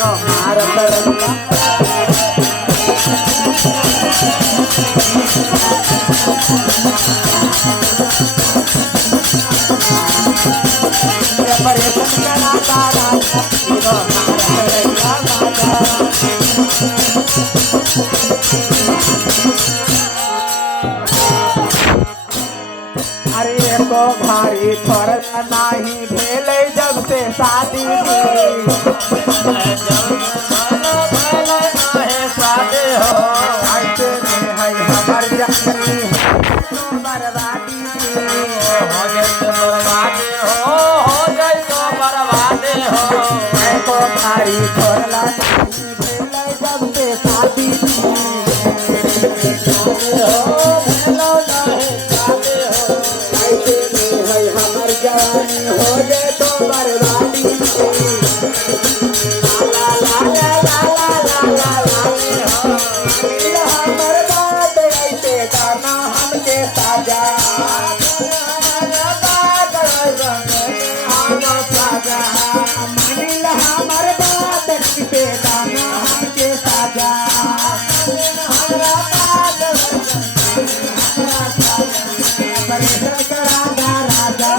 पीरो मार करंगा परेशान करा तारा पीरो मार करंगा अरे एको भारी फर्क नाही भेले जब से शादी शादी हो ऐसे में है हमार जानी बर्बादी हो गई तो बर्बादी हो गई तो बर्बादी हो एको भारी फर्क नहीं भेले जब से शादी हो गए तो बर्बादी ला ला ला ला ला ला ला हमर बात ऐसे गाना हमके साजा मनिल हमर बात ऐसे गाना हमके साजा परेशान करागा राजा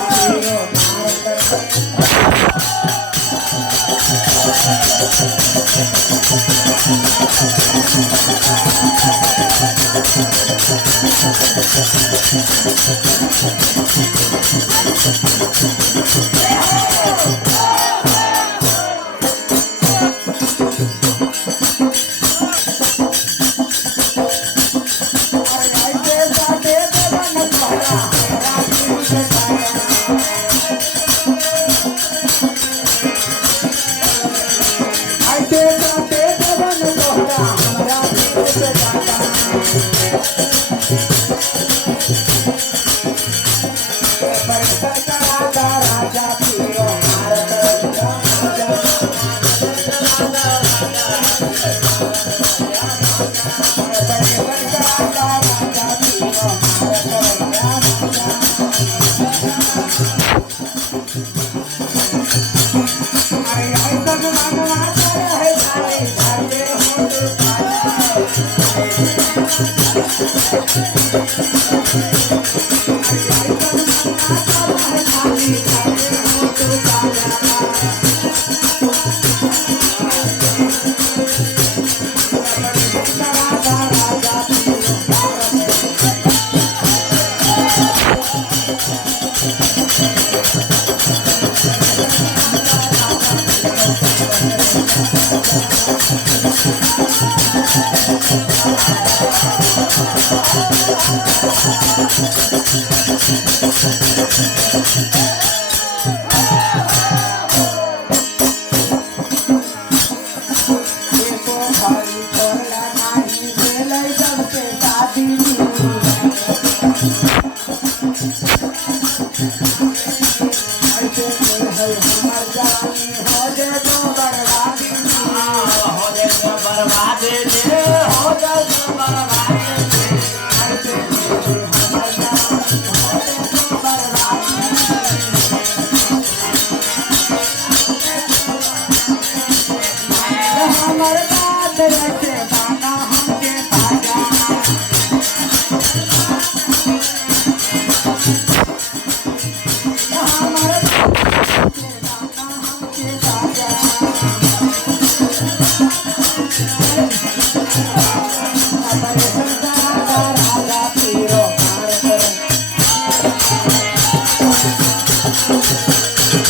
राजा पीरो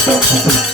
Thank you.